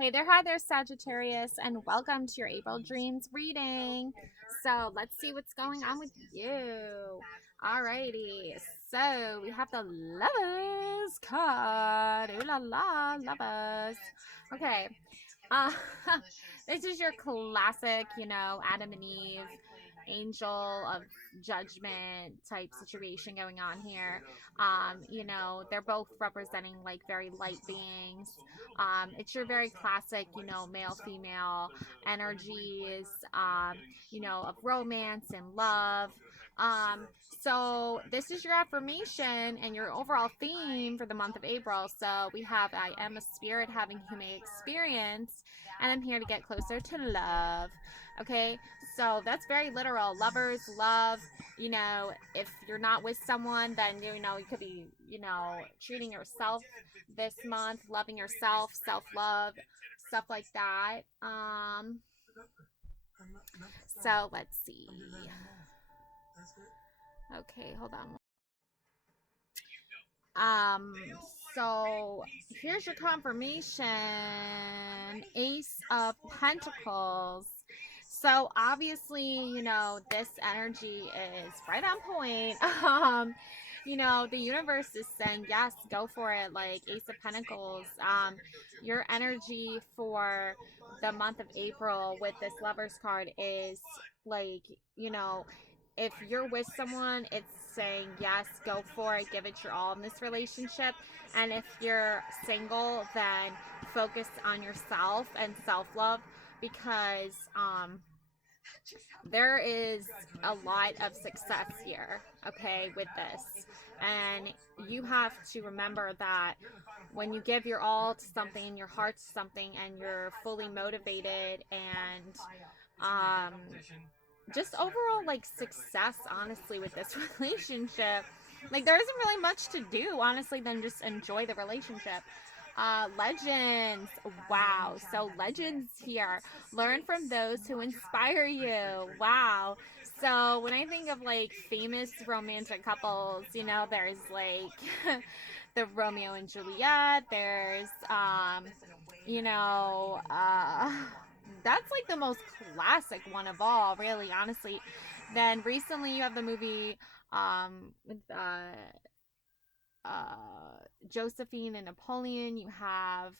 Hey there, hi there, Sagittarius, and welcome to your April Dreams reading. So let's see what's going on with you. Alrighty, so we have the Lovers card. Ooh la la, Lovers. Okay, uh, this is your classic, Adam and Eve, angel of judgment type situation going on here. They're both representing like very light beings. It's your very classic, male female energies, of romance and love. Um, so this is your affirmation and your overall theme for the month of April. So we have I am a spirit having human experience, and I'm here to get closer to love. Okay, so that's very literal. Lovers, love. If you're not with someone, then you could be, treating yourself this month, loving yourself, self love, stuff like that. So let's see. Okay, hold on. Um, so here's your confirmation. Ace of Pentacles. So obviously, this energy is right on point. The universe is saying, yes, go for it. Like Ace of Pentacles. Your energy for the month of April with this Lovers card is like, you know, if you're with someone, it's saying yes, go for it, give it your all in this relationship. And if you're single, then focus on yourself and self-love, because there is a lot of success here, okay, with this. And you have to remember that when you give your all to something and your heart to something and you're fully motivated and um just overall like success, honestly, with this relationship, like there isn't really much to do, honestly, than just enjoy the relationship. Legends. Wow. So legends here. Learn from those who inspire you. Wow. So when I think of like famous romantic couples, there's like the Romeo and Juliet. There's you know, that's like the most classic one of all, really, honestly. Then recently you have the movie with Josephine and Napoleon. You have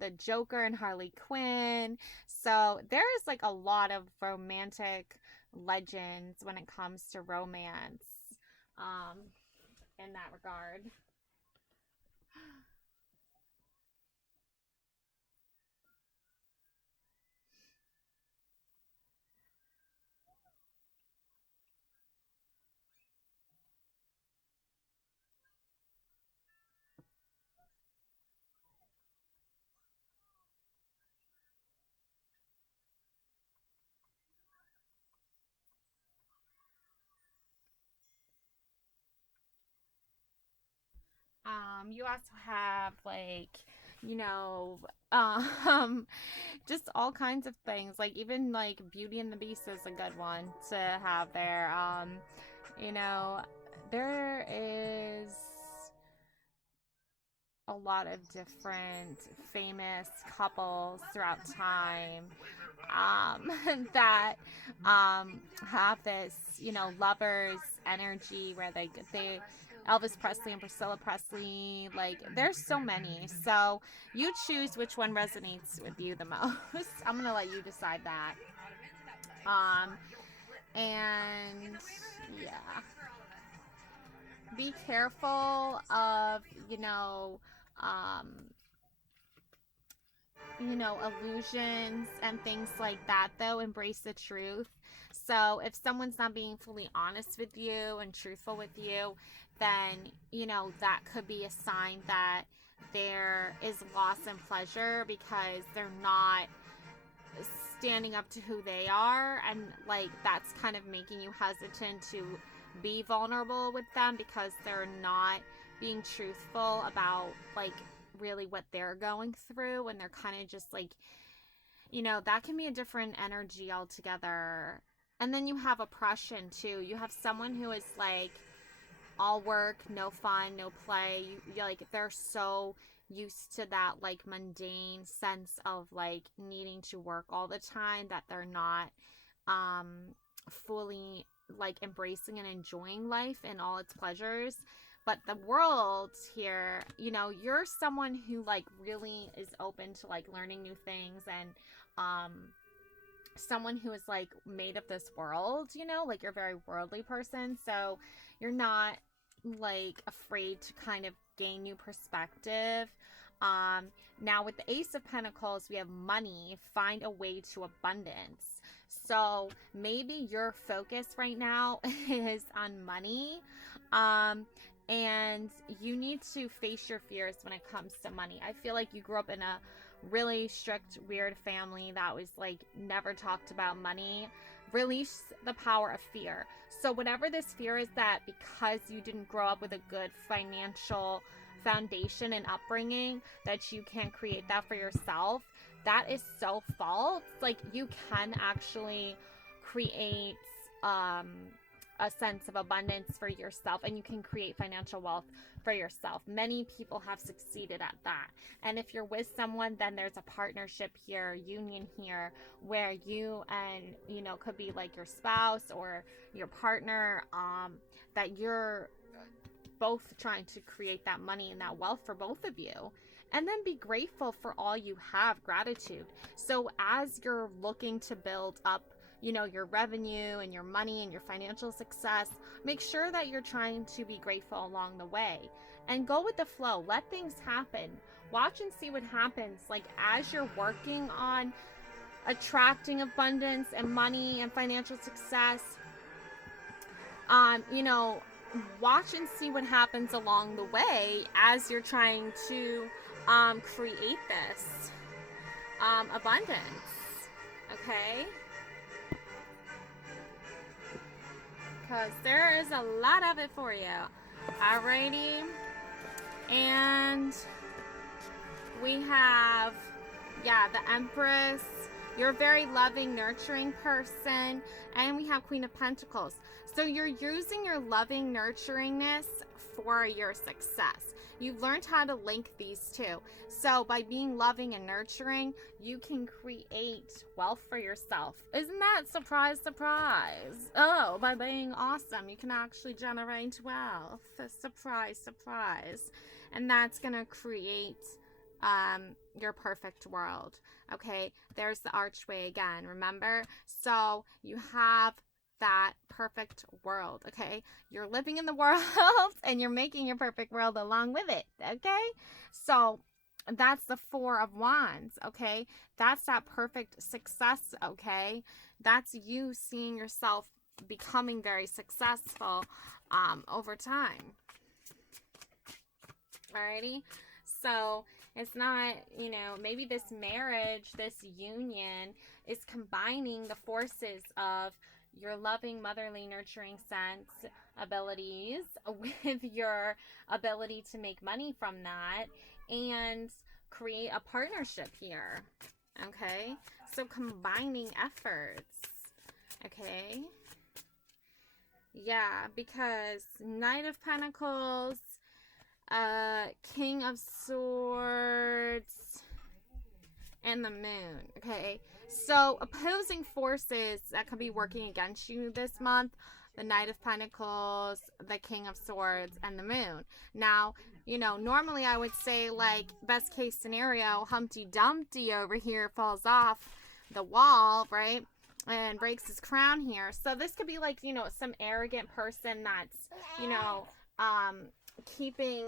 the Joker and Harley Quinn. So there's like a lot of romantic legends when it comes to romance um, in that regard. You also have like, you know, um, just all kinds of things. Like even like Beauty and the Beast is a good one to have there. You know, there is a lot of different famous couples throughout time that have this, lovers energy where they Elvis Presley and Priscilla Presley, like there's so many. So you choose which one resonates with you the most. I'm gonna let you decide that. Um, and yeah, be careful of um, illusions and things like that, though. Embrace the truth. So if someone's not being fully honest with you and truthful with you, then, that could be a sign that there is loss and pleasure because they're not standing up to who they are. And, like, that's kind of making you hesitant to be vulnerable with them because they're not being truthful about, like, really what they're going through, and they're kind of just like, that can be a different energy altogether. And then you have oppression too. You have someone who is like all work, no fun, no play. Like they're so used to that like mundane sense of like needing to work all the time, that they're not fully like embracing and enjoying life and all its pleasures. But the world here, you know, you're someone who like really is open to like learning new things, and someone who is like made of this world, you know, like you're a very worldly person. So you're not like afraid to kind of gain new perspective. Now with the Ace of Pentacles, we have money, find a way to abundance. So maybe your focus right now is on money. And you need to face your fears when it comes to money. I feel like you grew up in a really strict, weird family that was like never talked about money. Release the power of fear. So whatever this fear is, that because you didn't grow up with a good financial foundation and upbringing, that you can't create that for yourself, that is so false. Like you can actually create a sense of abundance for yourself, and you can create financial wealth for yourself. Many people have succeeded at that. And if you're with someone, then there's a partnership here, union here, where you and, you know, could be like your spouse or your partner, that you're both trying to create that money and that wealth for both of you. And then be grateful for all you have, gratitude. So as you're looking to build up, you know, your revenue and your money and your financial success, make sure that you're trying to be grateful along the way, and go with the flow. Let things happen. Watch and see what happens. Like as you're working on attracting abundance and money and financial success, you know, watch and see what happens along the way as you're trying to create this abundance. Okay? Because there is a lot of it for you. Alrighty. And we have, yeah, the Empress. You're a very loving, nurturing person. And we have Queen of Pentacles. So you're using your loving nurturingness for your success. You've learned how to link these two. So by being loving and nurturing, you can create wealth for yourself. Isn't that surprise, surprise? Oh, by being awesome, you can actually generate wealth. Surprise, surprise. And that's going to create your perfect world. Okay, there's the archway again, remember? So you have that perfect world. Okay, you're living in the world and you're making your perfect world along with it. Okay, so that's the Four of Wands. Okay, that's that perfect success. Okay, that's you seeing yourself becoming very successful over time. Alrighty, so it's not, you know, maybe this marriage, this union is combining the forces of your loving, motherly, nurturing sense abilities with your ability to make money from that and create a partnership here. Okay, so combining efforts. Okay, yeah, because Knight of Pentacles, King of Swords, and the Moon. Okay, so opposing forces that could be working against you this month: the Knight of Pentacles, the King of Swords, and the Moon. Now, you know, normally I would say, like, best case scenario, Humpty Dumpty over here falls off the wall, right, and breaks his crown here. So this could be like, you know, some arrogant person that's, you know, keeping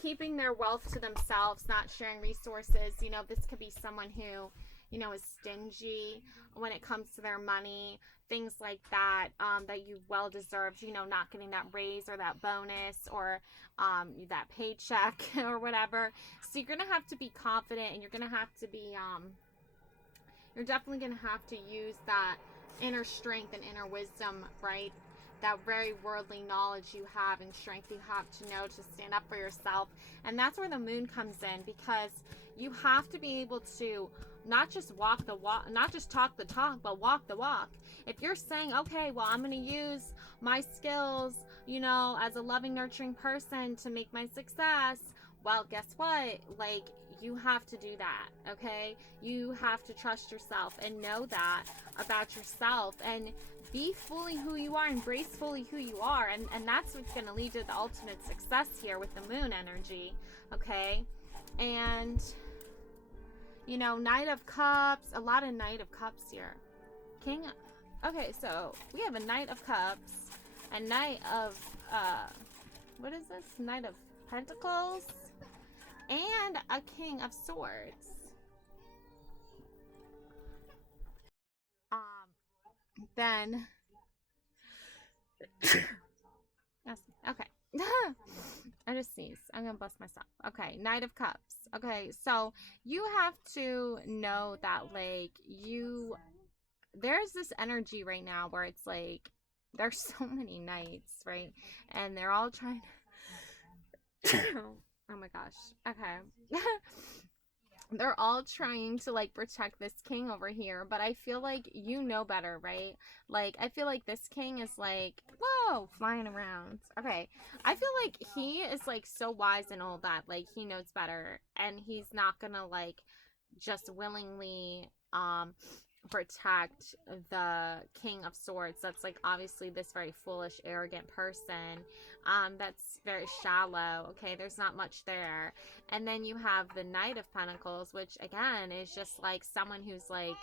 keeping their wealth to themselves, not sharing resources. You know, this could be someone who, you know, is stingy when it comes to their money, things like that, that you well deserved, you know, not getting that raise or that bonus or that paycheck or whatever. So you're gonna have to be confident, and you're gonna have to be you're definitely gonna have to use that inner strength and inner wisdom, right? That very worldly knowledge you have and strength you have to know to stand up for yourself. And that's where the Moon comes in, because you have to be able to not just walk the walk, not just talk the talk, but walk the walk. If you're saying, okay, well, I'm going to use my skills, you know, as a loving, nurturing person to make my success, Well, guess what? Like, you have to do that, okay? You have to trust yourself and know that about yourself and be fully who you are, embrace fully who you are, and that's what's going to lead to the ultimate success here with the moon energy, okay? And, you know, Knight of Cups, a lot of Knight of Cups here. King, okay, so we have a Knight of Cups, a Knight of, what is this? Knight of Pentacles, and a King of Swords. Then, okay. I just sneezed. I'm gonna bust myself. Okay, Knight of Cups. Okay, so you have to know that, like, there's this energy right now where it's like, there's so many knights, right? And they're all trying to, oh my gosh. Okay. They're all trying to, like, protect this king over here, but I feel like you know better, right? Like, I feel like this king is like, whoa, flying around. Okay, I feel like he is, like, so wise and all that, like, he knows better, and he's not gonna, like, just willingly protect the King of Swords. That's, like, obviously this very foolish, arrogant person that's very shallow. Okay, there's not much there. And then you have the Knight of Pentacles, which again is just like someone who's like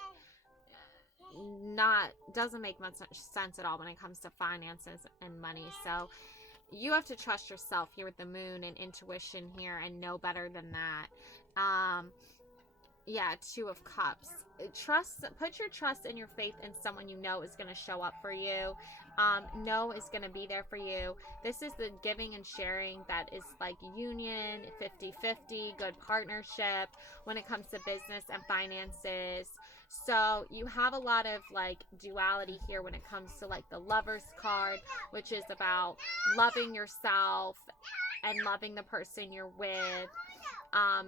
doesn't make much sense at all when it comes to finances and money. So you have to trust yourself here with the moon and intuition here and know better than that. Yeah, Two of Cups. Put your trust and your faith in someone you know is going to show up for you. Know is going to be there for you. This is the giving and sharing that is like union, 50-50, good partnership when it comes to business and finances. So you have a lot of, like, duality here when it comes to, like, the Lover's card, which is about loving yourself and loving the person you're with.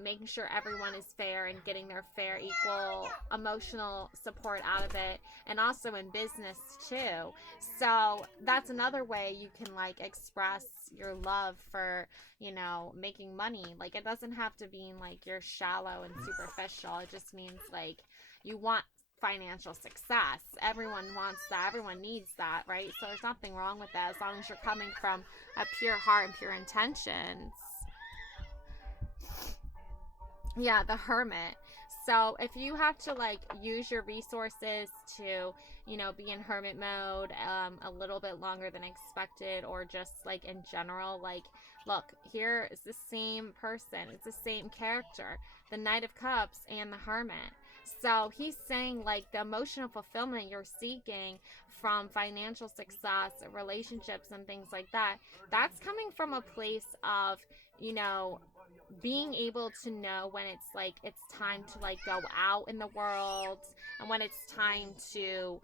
Making sure everyone is fair and getting their fair, equal emotional support out of it, and also in business too. So that's another way you can, like, express your love for, you know, making money. Like, it doesn't have to be like you're shallow and superficial. It just means, like, you want financial success. Everyone wants that. Everyone needs that, right? So there's nothing wrong with that as long as you're coming from a pure heart and pure intentions. Yeah, the Hermit. So if you have to, like, use your resources to, you know, be in hermit mode a little bit longer than expected, or just, like, in general, like, look, here is the same person. It's the same character, the Knight of Cups and the Hermit. So he's saying, like, the emotional fulfillment you're seeking from financial success, relationships, and things like that, that's coming from a place of, you know, being able to know when it's, like, it's time to, like, go out in the world and when it's time to,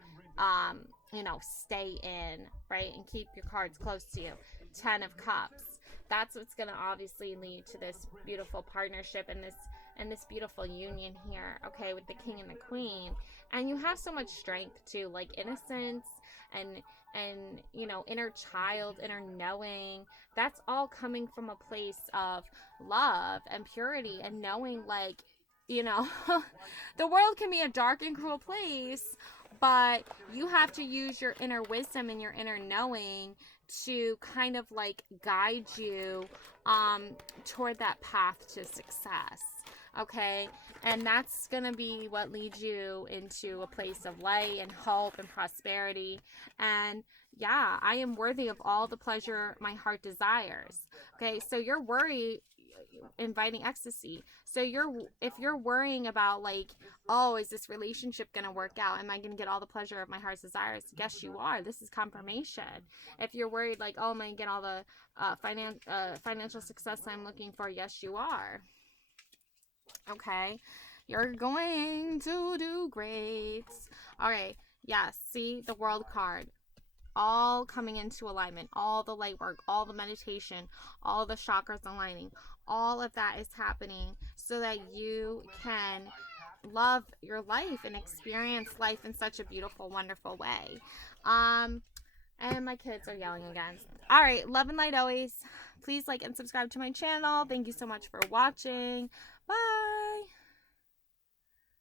you know, stay in, right, and keep your cards close to you. 10 of Cups. That's what's going to obviously lead to this beautiful partnership and this beautiful union here, okay, with the King and the Queen. And you have so much strength too, like innocence and you know, inner child, inner knowing. That's all coming from a place of love and purity and knowing, like, you know, the world can be a dark and cruel place, but you have to use your inner wisdom and your inner knowing to kind of, like, guide you toward that path to success. Okay, and that's gonna be what leads you into a place of light and hope and prosperity. And yeah, I am worthy of all the pleasure my heart desires. Okay, so you're worried, inviting ecstasy. So if you're worrying about, like, oh, is this relationship gonna work out? Am I gonna get all the pleasure of my heart's desires? Yes, you are. This is confirmation. If you're worried, like, oh, am I gonna get all the financial success I'm looking for? Yes, you are. Okay, you're going to do great. All right, yes, see the World card, all coming into alignment, all the light work, all the meditation, all the chakras aligning, all of that is happening so that you can love your life and experience life in such a beautiful, wonderful way. And my kids are yelling again. All right, love and light always. Please like and subscribe to my channel. Thank you so much for watching. Bye.